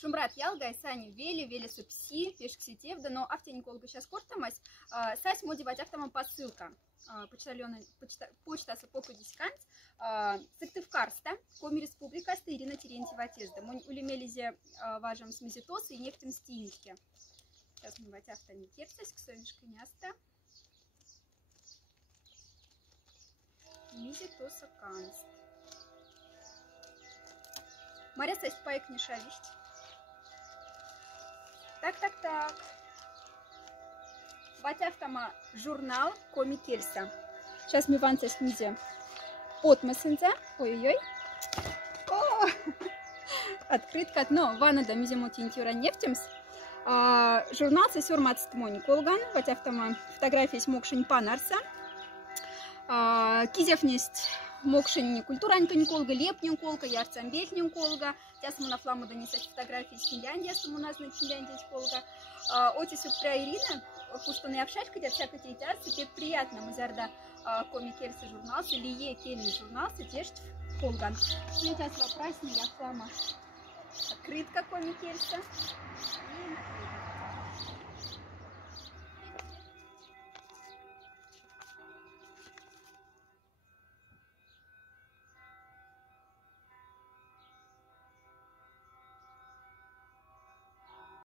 Шумрат ялгай сани вели супси, пешкситевда, но автониколга сейчас кортамась, сась моди ватяфтама посылка. Почта сапоку дискант, сыктывкарста, коми республикаста Ирина Терентьева отезда. Мы улемелизе важим смезитосы и нефтем стинчке. Сейчас мы ватяфта не терцась, к сонечке няста. Мизитоса канст. Маря сась пайк не шависть. Так. Ватяфтама журнал Комикельса. Сейчас мы ванца снизим подмысенца. Ой-ой-ой. Открытка. Но ванна да мизимо тинтюра нефтемс. Журнал сесер мацтмони колган. Ватяфтама фотографии с мокшень панарса. Кизевнесть мокшень культуранька николга, леп николга, ярцамбех николга. Сейчас мы на фламу донесать фотографии из Финляндии, что у нас на Финляндии колга. Отец про Ирина, что не общаешься, где всякие театр, теперь приятно, мы зарда комикерсы журнал, или е кельный журнал, сидишь колган. Сейчас вопрос не я флама. Открытка комикерса и накрытка.